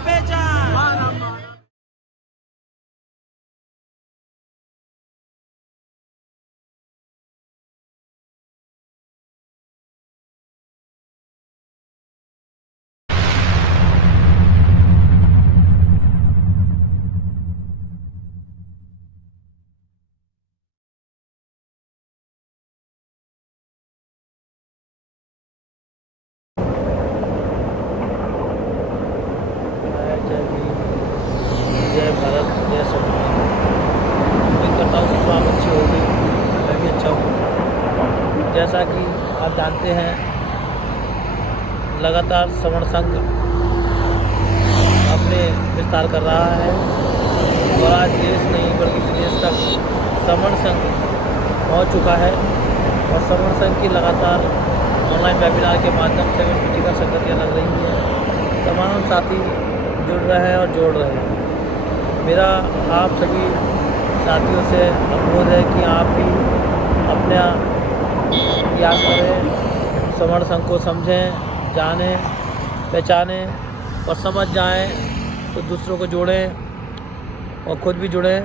पहचान। जय भारत, जय संविधान। उम्मीद करता हूँ कि आप अच्छी होगी, मैं भी अच्छा हूँ। जैसा कि आप जानते हैं, लगातार सवर्ण संघ अपने विस्तार कर रहा है और आज देश नहीं बल्कि विदेश तक सवर्ण संघ पहुँच चुका है। और सवर्ण संघ की लगातार ऑनलाइन वेबिनार के माध्यम से फिजिकल संगतियाँ लग रही हैं। तमाम साथी जुड़ रहे हैं और जोड़ रहे हैं। मेरा आप सभी साथियों से अनुरोध है कि आप भी अपना प्रयास करें, सवर्ण संघ को समझें, जानें, पहचानें और समझ जाएं तो दूसरों को जोड़ें और ख़ुद भी जुड़ें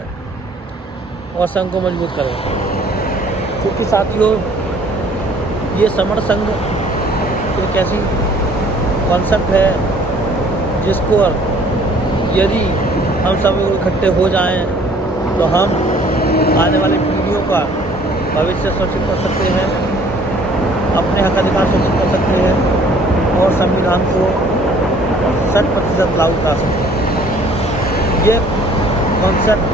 और संघ को मजबूत करें। क्योंकि साथियों, ये सवर्ण संघ एक ऐसी कॉन्सेप्ट है जिसको यदि हम सब इकट्ठे हो जाएं तो हम आने वाली पीढ़ियों का भविष्य सुरक्षित कर सकते हैं, अपने हक अधिकार सुरक्षित कर सकते हैं और संविधान को 100% लागू करा सकते हैं। ये कॉन्सेप्ट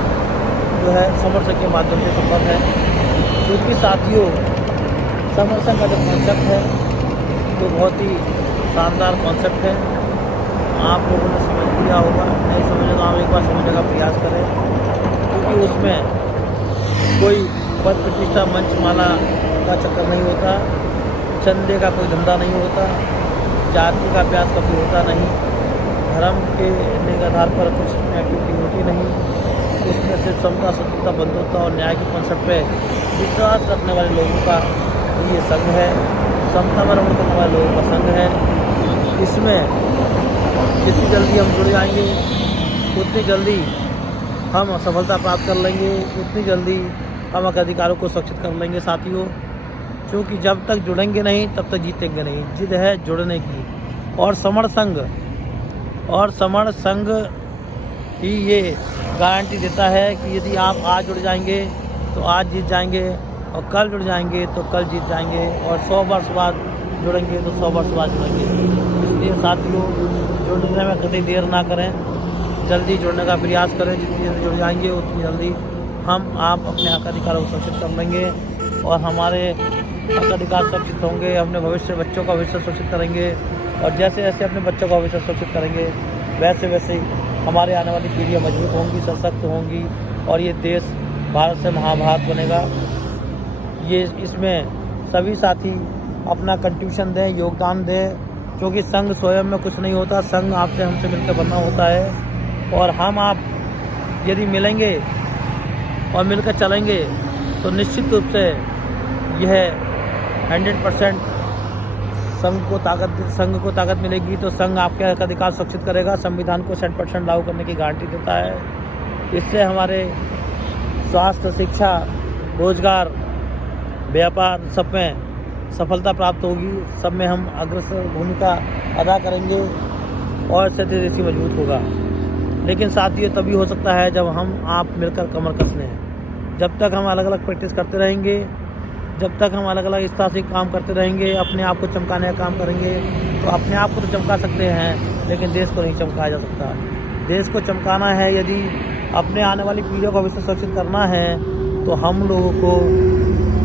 जो है सवर्ण संघ के माध्यम से संभव है। क्योंकि साथियों, सवर्ण संघ का जो कॉन्सेप्ट है वो बहुत ही शानदार कॉन्सेप्ट है। आप लोगों ने समझ लिया होगा, नहीं समझे तो आप एक बार समझने का प्रयास करें। क्योंकि उसमें कोई पद प्रतिष्ठा मंचमाला का चक्कर नहीं होता, चंदे का कोई धंधा नहीं होता, जाति का अभ्यास कभी होता नहीं, धर्म के आधार पर कुछ एक्टिविटी होती नहीं। उसमें सिर्फ समता, स्वतंत्रता, बंधुत्व और न्याय के कॉन्सेप्ट पे विश्वास रखने वाले लोगों का ये संघ है। समता में रमण करने वाले लोगों का संघ है। इसमें जितनी जल्दी हम जुड़ जाएंगे उतनी जल्दी हम सफलता प्राप्त कर लेंगे, उतनी जल्दी हम अपने अधिकारों को सुरक्षित कर लेंगे साथियों। क्योंकि जब तक जुड़ेंगे नहीं तब तक जीतेंगे नहीं। जिद है जुड़ने की। और सवर्ण संघ ही ये गारंटी देता है कि यदि आप आज जुड़ जाएंगे तो आज जीत जाएंगे और कल जुड़ जाएंगे तो कल जीत जाएंगे और 100 वर्ष बाद जुड़ेंगे तो 100 वर्ष बाद जुड़ेंगे। इसलिए साथियों, जुड़ने में कभी देर ना करें, जल्दी जुड़ने का प्रयास करें। जितनी जल्दी जुड़ जाएंगे उतनी जल्दी आप अपने हक अधिकारों को सुरक्षित कर लेंगे और हमारे हक अधिकार सुरक्षित होंगे। अपने बच्चों का भविष्य सुरक्षित करेंगे और जैसे जैसे अपने बच्चों का भविष्य सुरक्षित करेंगे वैसे वैसे हमारे आने वाली पीढ़ियाँ मजबूत होंगी, सशक्त होंगी और ये देश भारत से महाभारत बनेगा। ये इसमें सभी साथी अपना कंट्रीब्यूशन दें, योगदान दें। क्योंकि संघ स्वयं में कुछ नहीं होता, संघ आपसे हमसे मिलकर बनना होता है। और आप यदि मिलेंगे और मिलकर चलेंगे तो निश्चित रूप से यह 100% संघ को ताकत मिलेगी। तो संघ आपके हक अधिकार सुरक्षित करेगा, संविधान को 100% लागू करने की गारंटी देता है। इससे हमारे स्वास्थ्य, शिक्षा, रोजगार, व्यापार सब में सफलता प्राप्त होगी। सब में हम अग्रसर भूमिका अदा करेंगे और इससे देश मजबूत होगा। लेकिन साथियों, तभी हो सकता है जब आप मिलकर कमर कस लें। जब तक हम अलग अलग प्रैक्टिस करते रहेंगे, जब तक हम अलग अलग इस तरह से काम करते रहेंगे, अपने आप को चमकाने का काम करेंगे, तो अपने आप को तो चमका सकते हैं लेकिन देश को नहीं चमकाया जा सकता। देश को चमकाना है, यदि अपने आने वाली पीढ़ियों का भविष्य सुरक्षित करना है तो हम लोगों को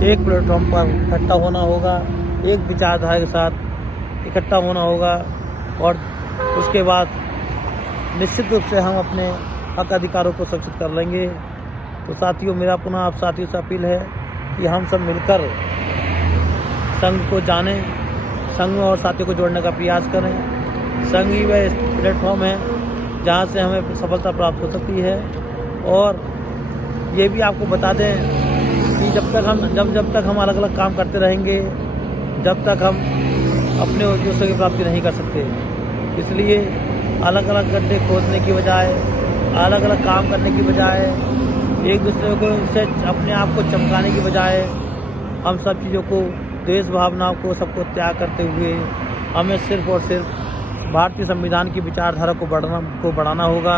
एक प्लेटफॉर्म पर इकट्ठा होना होगा, एक विचारधारा के साथ इकट्ठा होना होगा और उसके बाद निश्चित रूप से हम अपने हक अधिकारों को सुरक्षित कर लेंगे। तो साथियों, मेरा पुनः आप साथियों से अपील है कि हम सब मिलकर संघ को जानें, संघ और साथियों को जोड़ने का प्रयास करें। संघ ही वह प्लेटफॉर्म है जहाँ से हमें सफलता प्राप्त हो सकती है। और ये भी आपको बता दें कि जब तक हम अलग अलग काम करते रहेंगे, जब तक हम अपने उद्देश्यों की प्राप्ति नहीं कर सकते। इसलिए अलग अलग गड्ढे खोदने की बजाय, अलग अलग काम करने की बजाय, एक दूसरे को से अपने आप को चमकाने की बजाय, हम सब चीज़ों को, देश भावनाओं को, सबको त्याग करते हुए हमें सिर्फ़ और सिर्फ भारतीय संविधान की विचारधारा को बढ़ाना होगा।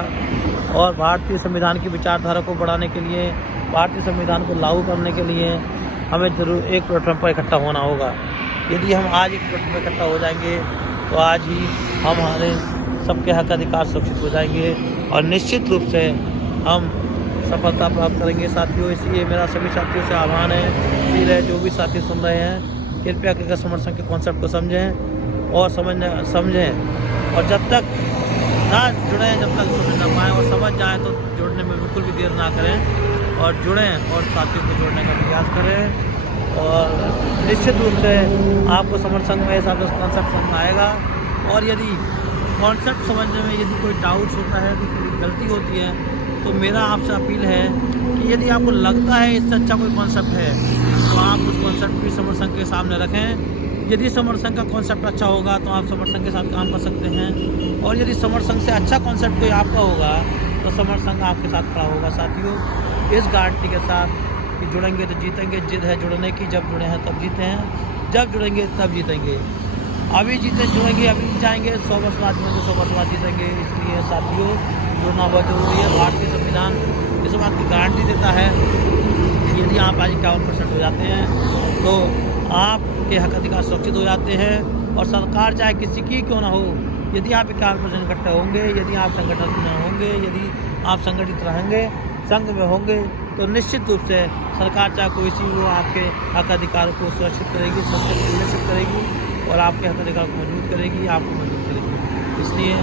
और भारतीय संविधान की विचारधारा को बढ़ाने के लिए, भारतीय संविधान को लागू करने के लिए हमें ज़रूर एक प्लेटफॉर्म पर इकट्ठा होना होगा। यदि हम आज एक प्लेटफॉर्म पर इकट्ठा हो जाएंगे तो आज ही हमारे सबके हक अधिकार सुरक्षित हो जाएंगे और निश्चित रूप से हम सफलता प्राप्त करेंगे साथियों। इसलिए मेरा सभी साथियों से आह्वान है, अपील है, जो भी साथी सुन रहे हैं कृपया करके समर संघ के कॉन्सेप्ट को समझें और समझें और जब तक ना जुड़ें, जब तक समझ ना पाएँ और समझ जाएँ तो जुड़ने में बिल्कुल भी देर ना करें और जुड़ें और साथियों को जोड़ने का प्रयास करें। और निश्चित रूप से आपको समर संघ में हिसाब से कॉन्सेप्ट समझ आएगा। और यदि कॉन्सेप्ट समझने में यदि कोई डाउट्स होता है, कोई गलती होती है, तो मेरा आपसे अपील है कि यदि आपको लगता है इससे अच्छा कोई कॉन्सेप्ट है तो आप उस कॉन्सेप्ट भी समर संघ के सामने रखें। यदि समर संघ का कॉन्सेप्ट अच्छा होगा तो आप समर संघ के साथ काम कर सकते हैं और यदि समर संघ से अच्छा कॉन्सेप्ट कोई आपका होगा तो समर संघ आपके साथ खड़ा होगा साथियों, इस गारंटी के साथ कि जुड़ेंगे तो जीतेंगे। जिद है जुड़ने की, जब जुड़े हैं तब जीते हैं, जब जुड़ेंगे तब जीतेंगे। अभी जुड़ेंगे अभी जाएंगे, 100 वर्ष बाद जुड़ेंगे, 100 वर्ष बाद जीतेंगे। इसलिए साथियों जुड़ना बहुत जरूरी है। भारतीय संविधान इस बात की गारंटी देता है कि यदि आप आज 51% हो जाते हैं तो आपके हक अधिकार सुरक्षित हो जाते हैं और सरकार चाहे किसी की क्यों ना हो, यदि आप 51% इकट्ठे होंगे, यदि आप संगठन में होंगे, यदि आप संगठित रहेंगे, संघ में होंगे, तो निश्चित रूप से सरकार चाहे कोई सी वो आपके हक अधिकार को सुरक्षित करेगी, सुनिश्चित करेगी और आपके हक अधिकार को मजबूत करेगी, आपको मजबूत करेगी। इसलिए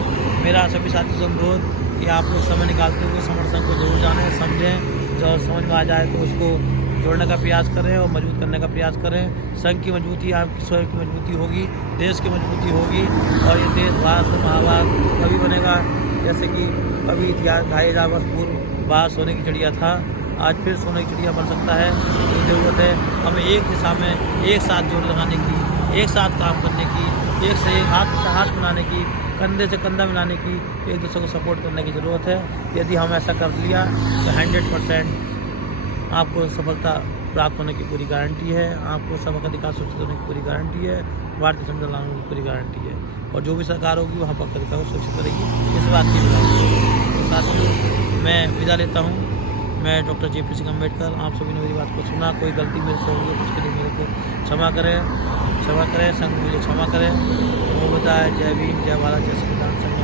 मेरा सभी साथियों से अनुरोध कि आप लोग समय निकालते हुए समर संघ को जरूर जानें, समझें, जो समझ में आ जाए तो उसको जोड़ने का प्रयास करें और मजबूत करने का प्रयास करें। संघ की मजबूती आपकी स्वयं की मजबूती होगी, देश की मजबूती होगी और ये देश भारत से महाभारत कभी बनेगा जैसे कि अभी इतिहास 2500 वर्ष पूर्व भारत सोने की चिड़िया था, आज फिर सोने की चिड़िया बन सकता है। तो ज़रूरत है हमें एक दिशा में एक साथ जोड़ लगाने की, एक साथ काम करने की, एक से एक हाथ से हाथ मिलाने की, कंधे से कंधा मिलाने की, एक दूसरे को सपोर्ट करने की ज़रूरत है। यदि हम ऐसा कर लिया तो 100% आपको सफलता प्राप्त होने की पूरी गारंटी है, आपको सबक अधिकार सुरक्षित होने की पूरी गारंटी है, भारतीय संविधान लागू होने की पूरी गारंटी है और जो भी सरकार होगी वहाँ पर अधिकार को सुरक्षित करेगी, इस बात की तो साथियों मैं विदा लेता हूँ। मैं डॉक्टर JP सिंह अम्बेडकर। आप सभी ने मेरी बात को सुना, कोई गलती मेरे से होगी तो उसके लिए मेरे को क्षमा करें, संघ मुझे क्षमा करें। वो बताए जय भीम, जय भारत, जय संविधान।